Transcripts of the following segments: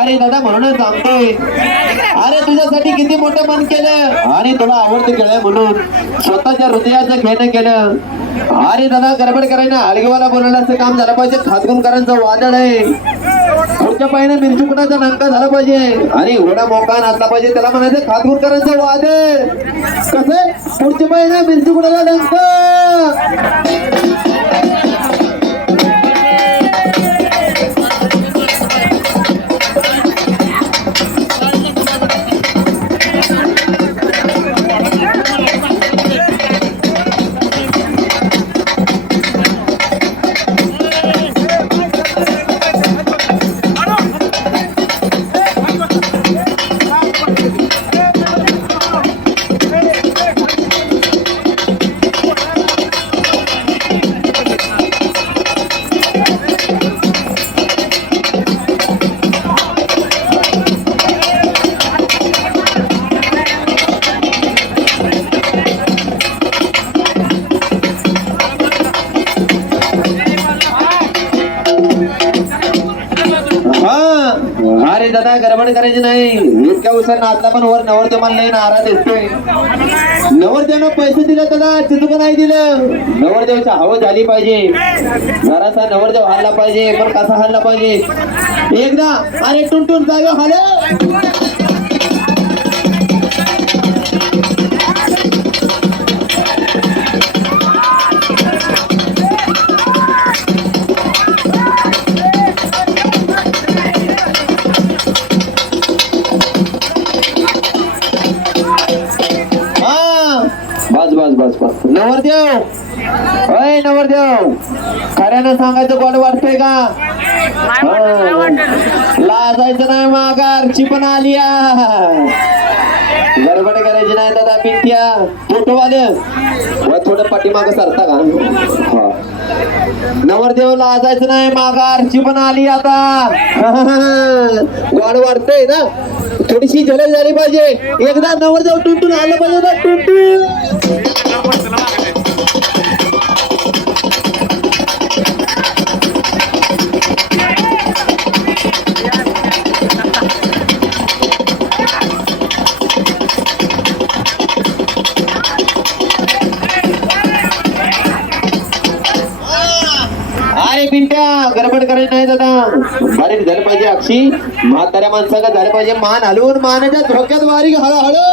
अरे दादा म्हणूनच सांगतोय, अरे तुझ्यासाठी किती मोठं मन केलं आणि तुला आवडतं केलंय म्हणून स्वतःच्या हृदयाचं घेणं केलं. अरे दादा गडबड करायला हलगीवाला बोलण्याचं काम झालं पाहिजे. खातगुणकरांचं वादळ आहे. पुढच्या पायीने मिरचुकटाचा नांका झाला पाहिजे आणि घोडा मोका नाचला पाहिजे. त्याला म्हणायचं खातगुणकरांचं वादळ. कसं पुढच्या पायीने मिरचुकटाचा नांका. अरे दादा गडबड करायची नाही. इतक्या उसार नाचला पण वर नवरदेवाला लई नाराज दिसतोय. नवरदेवानं पैसे दिले दादा, चिचुक नाही दिलं. नवरदेवाची हवं झाली पाहिजे. जरासा नवरदेव हल्ला पाहिजे, पण कसा हल्ला पाहिजे एकदा. अरे टुनटुन जागा हल्ला. बस नवरदेव, अय नवरदेव, खऱ्यानं सांगायचं गोड वाटतंय का? लाजायचं नाही माघार चिपण आली. गडबड करायची नाही दादा. पिंट्या फोटोवाले थोडं पाठीमागं सरता का? नवरदेव लाजायचं नाही माघार चिपण आली. आता गोड वाटतंय ना, थोडीशी झलक झाली पाहिजे. एकदा नवरदेव टुनटुन आलं पाहिजे ना. टुनटुन अरे पिंट्या गडबड करायची नाही दादा. बारीक झालं पाहिजे. अक्षी म्हाताऱ्या माणसाला झालं पाहिजे. मान हलवून मानाच्या धोक्यात बारीक हळूहळू.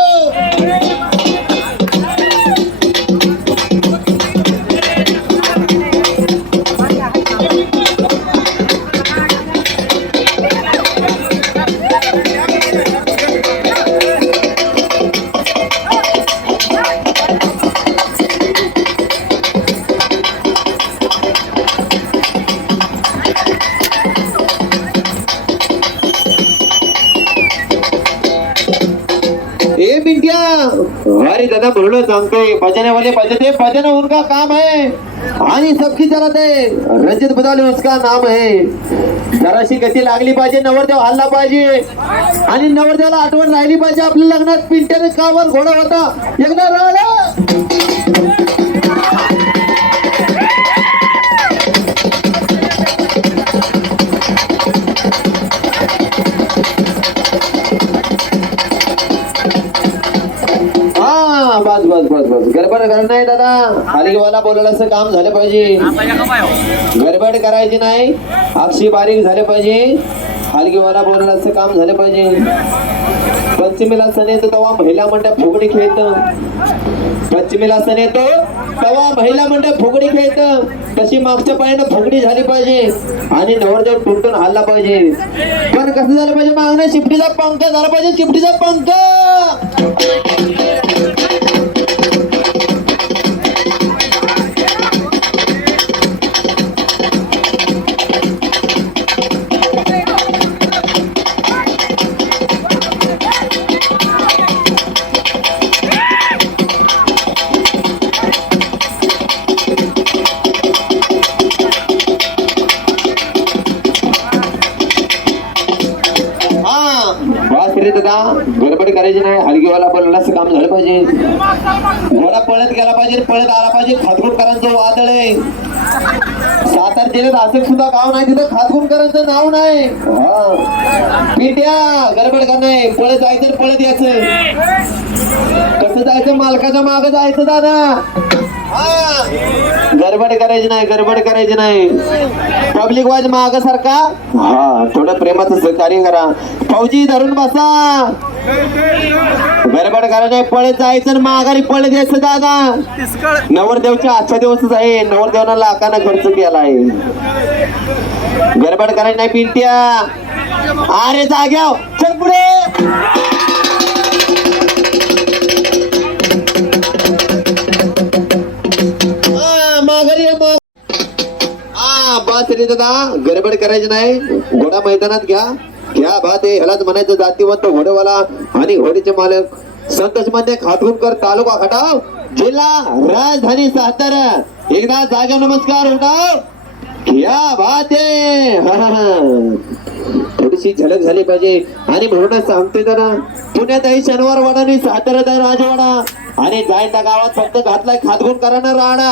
अरे दादा म्हणून सांगतोय, भजने वाले भजते भजन उनका काम है आणि सबकी चलत है. रंजित बदाले उसका नाम है. जराशी गती लागली पाहिजे. नवरदेव हल्ला पाहिजे आणि नवरदेवाला आठवण राहिली पाहिजे. आपल्या लग्नात पिंट्याने कावर घोडा होता. एकदा राहिला. बस बस बस बस गडबड करणार नाही दादा. हलगीवाला बोलवल्याचं काम झालं पाहिजे. गडबड करायची नाही. अक्षी बारीक झाले पाहिजे. हलगीवाला बोलवल्याचं काम झालं पाहिजे. पंचमीला सण येतो तेव्हा महिला मंडप फुगडी खेळत. पंचमीला सण येतो तेव्हा महिला मंडप फुगडी खेळत. तशी मागच्या पायानं फुगडी झाली पाहिजे आणि नवरदेव टुनटुन हल्ला पाहिजे. पण कसं झालं पाहिजे, मागणं शिफ्टीचा पंख झाला पाहिजे, शिफ्टीचा पंख. गडबड करायची नाही. हलगीवाला बोलण्याचं काम झालं पाहिजे. घोडा पळत गेला पाहिजे, पळत आला पाहिजे. खातगुणकरांचं वादळ आहे. सातारा जिल्ह्यात असं सुद्धा गाव नाही तिथं खातगुणकरांचं नाव नाही. पिट्या गडबड का नाही, पळत जायचं पळत यायचं. कसं जायचं, मालकाच्या मागं जायचं दादा. गडबड करायची नाही, गडबड करायची नाही. पब्लिक वाज माग सारखा. हा, थोडं प्रेमाचं सहकार्य करा. फौजी धरून बसा. गडबड करा नाही, पळत जायचं आणि माघारी पळत यायचं दादा. नवरदेवच्या आजच्या दिवसच आहे. नवरदेवाला लाखांना खर्च केला आहे. गडबड करायची नाही पिंट्या. अरे जाग्याव चल पुढे. बस रे दादा, गडबड करायची नाही. घोडा मैदानात घ्या. ह्या बात आहे, ह्यालाच म्हणायचं जातीवंत घोडेवाला आणि घोडीचे मालक. संतोष मध्ये खातगुणकर, तालुका खटाव, जिल्हा राजधानी सातारा. एकदा जागा नमस्कार उठाव. या बात आहे. थोडीशी झलक झाली पाहिजे. आणि म्हणूनच सांगते जरा, पुण्यातही शनिवार वाडा आणि साताऱ्यात राजवाडा. आणि जायता गावात फक्त घातलाय खातगुणकरांना राहणा.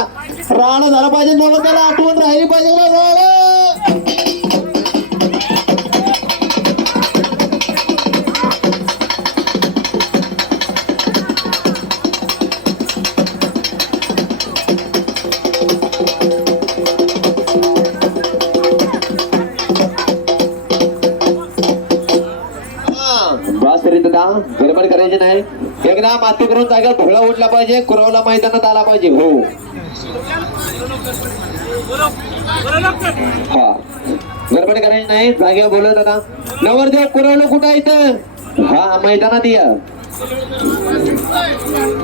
राहणं झालं पाहिजे. नवरदेवाला आठवण राहिली पाहिजे. गडबड करायची नाही. एकदा माती करून जागेवर भोळा उडला पाहिजे. कुरवला मैदानात आला पाहिजे. हो, हा, गडबड करायची नाही. जागेवर बोलत दादा. नवरदेव कुरवलं कुठं इथं? हा, मैदानात या.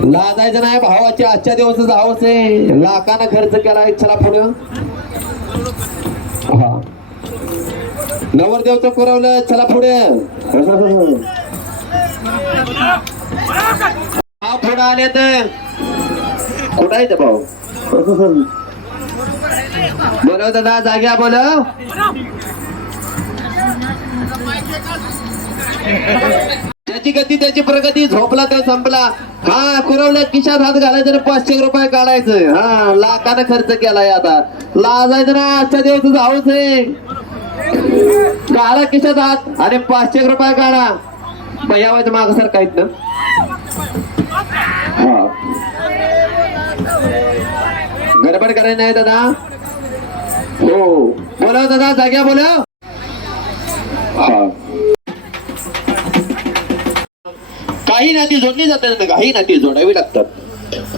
लाजायचं नाही. भावाची आजच्या दिवसच हाऊस आहे. लाखांना खर्च केला. चला पुढं. हा, नवरदेवचं कुरवलं. चला पुढे. हा, पुढे आले तर कुठं आहे भाऊ? बोलव दादा, जाग्या बोलव. त्याची गती, त्याची प्रगती. झोपला तर संपला. हा, कुरवलं खिशात हात घालायचं, 500 रुपये काढायचं. हा, लाखानं खर्च केलाय. आता लाजायचं ना. आजच्या दिवस हाऊस आहे. काढा खिशात हात आणि 500 रुपये काढा. यावायचं माग सर काहीच ना. हा, गडबड करायची नाही दादा. हो, बोला दादा, जाग्या बोला. हा, काही नाती जोडली जातात, काही नाती जोडावी लागतात.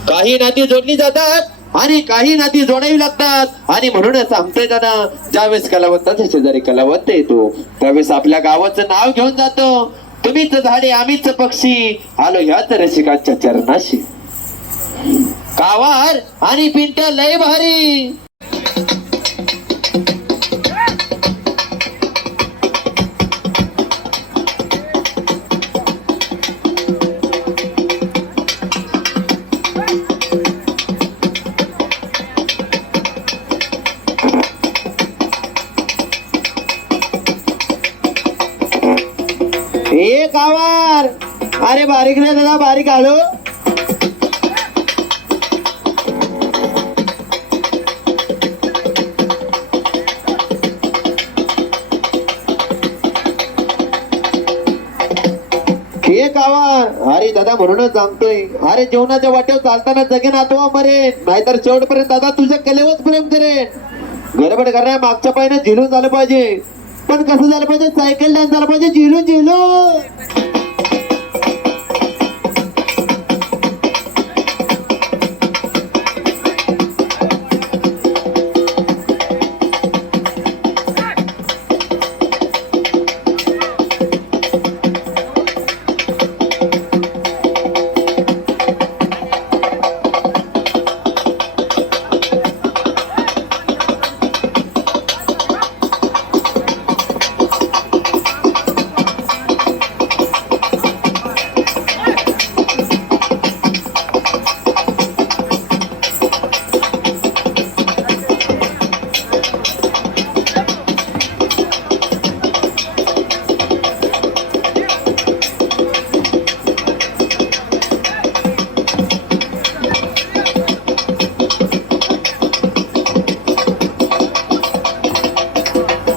काही नाती जोडली जातात आणि काही नाती जोडावी लागतात. आणि म्हणूनच सांगतोय दादा, ज्यावेळेस कलावंताच्या शेजारी कलावंत येतो त्यावेळेस आपल्या गावाचं नाव घेऊन जातो. तुम्हीच झाडे, आम्हीच पक्षी, आलो ह्याच रसिकांच्या चरणाशी. कावार आणि पिंट्या लय भारी. ए कावार, अरे बारीक नाही दादा, बारीक आलो. हे कावार, अरे दादा म्हणूनच सांगतोय. अरे जेवणाच्या वाटेवर चालताना जगेन अथवा मरेन, नाहीतर शेवटपर्यंत दादा तुझ्या कलेवरच प्रेम करेन. गडबड करण्या मागच्या पायने झिलून झालं पाहिजे. पण कसं झालं पाहिजे, सायकल डान्स झाला पाहिजे, झिलून झिलून.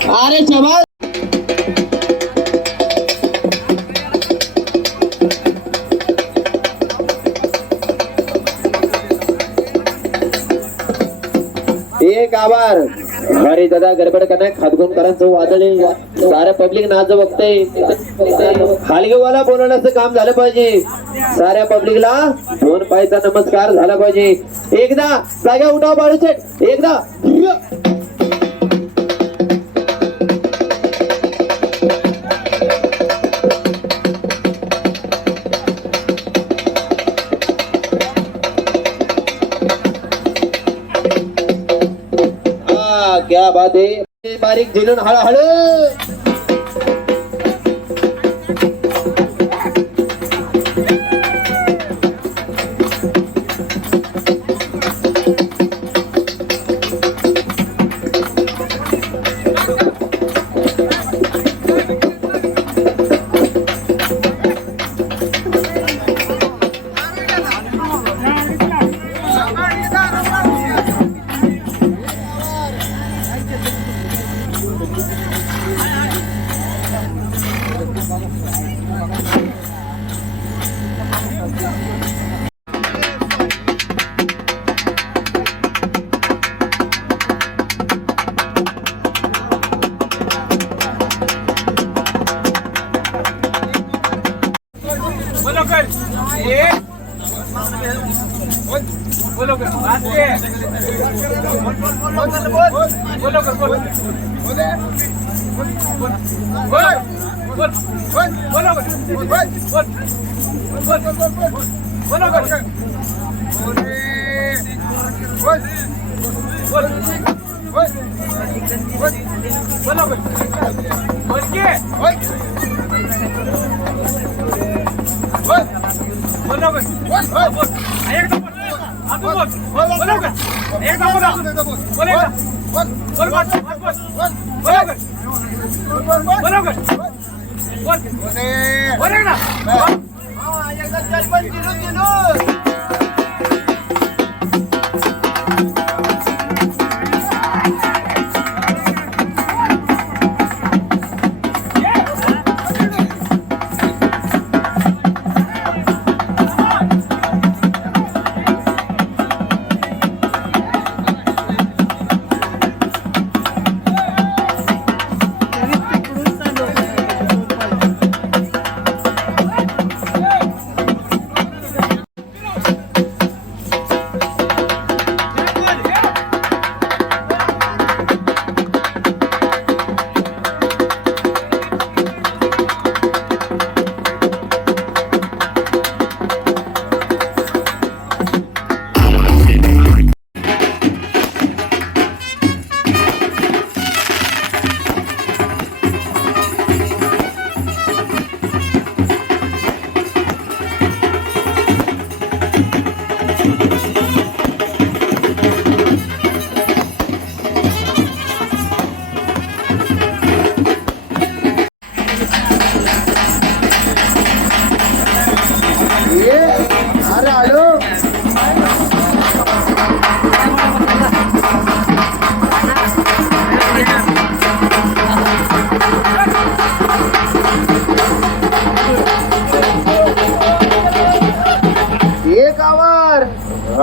अरे शबास. एक आभार. अरे दादा गडबड करणार खातगुणकरांचं वादळी सारं पब्लिक नाच बघतंय. हालगेवाला बोलवण्याचं काम झालं पाहिजे. साऱ्या पब्लिकला 2 पायचा नमस्कार झाला पाहिजे. एकदा जाग्या उठाव बाळूशेठ एकदा. क्या बात आहे. बारीक झेलून हळूहळू.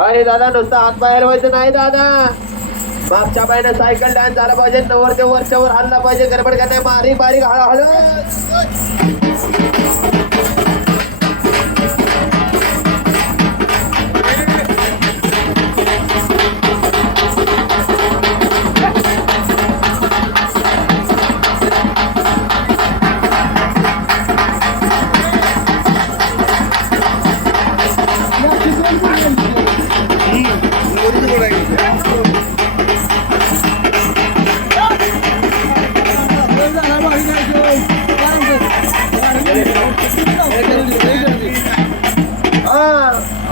अरे दादा नुसतं हात पाय हलवायचं नाही दादा. मागच्या पायानं सायकल डान्स झाला पाहिजे. नवरच्या वरच्यावर हल्ला पाहिजे. गडबड करण्या बारीक बारीक हळूहळू.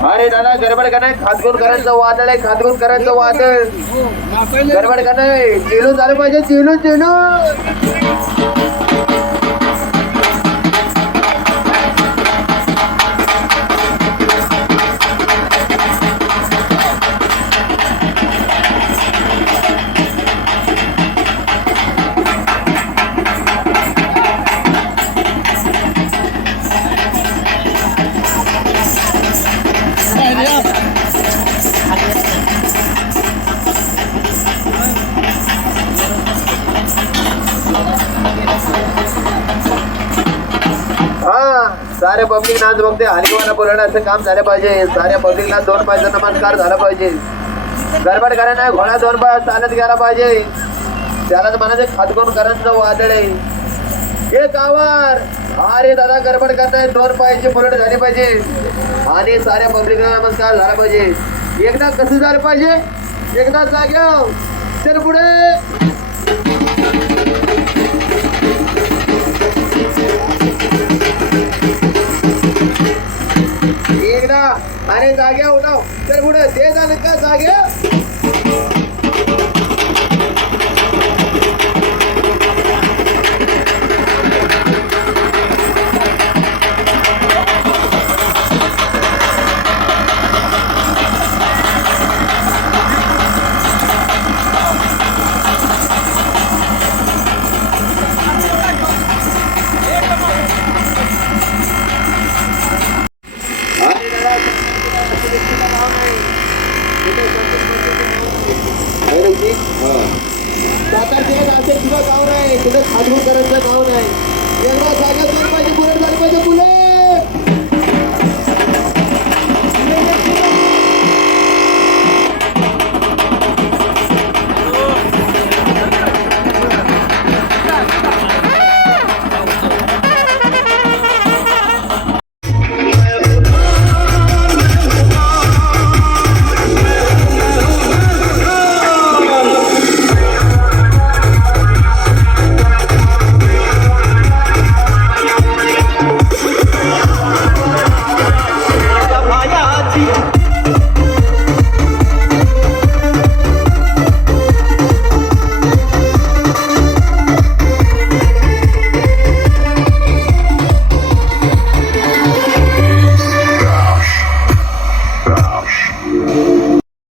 अरे दादा गडबड करणार खातगुणकरांचं वादळ आहे. खातगुणकरांचं वादळ. गडबड करणार चिलून झालं पाहिजे. चिलून चिलून. सारे पब्लिक नाच बघते हलगीवाला बोलणं असं काम झालं पाहिजे. साऱ्या पब्लिकला 2 पायचा नमस्कार झाला पाहिजे. गडबड करा नाही, घोडा 2 पाय चालत गेला पाहिजे. त्याला मनाचे खातकोन करायचं वादळ आहे. एक आवार. अरे दादा गडबड करताय, 2 पायाची पलट झाली पाहिजे आणि साऱ्या पब्लिकला नमस्कार झाला पाहिजे. एकदा कसं झालं पाहिजे, एकदा जाग्याव तर पुढे. एकदा अरे जाग्या उठाव तर पुढे ते झालं का जाग्या. सातारचे असे तुझं गाव नाही, तुझं खाजवून करायचं गाव नाही. एकदा जागा पाहिजे.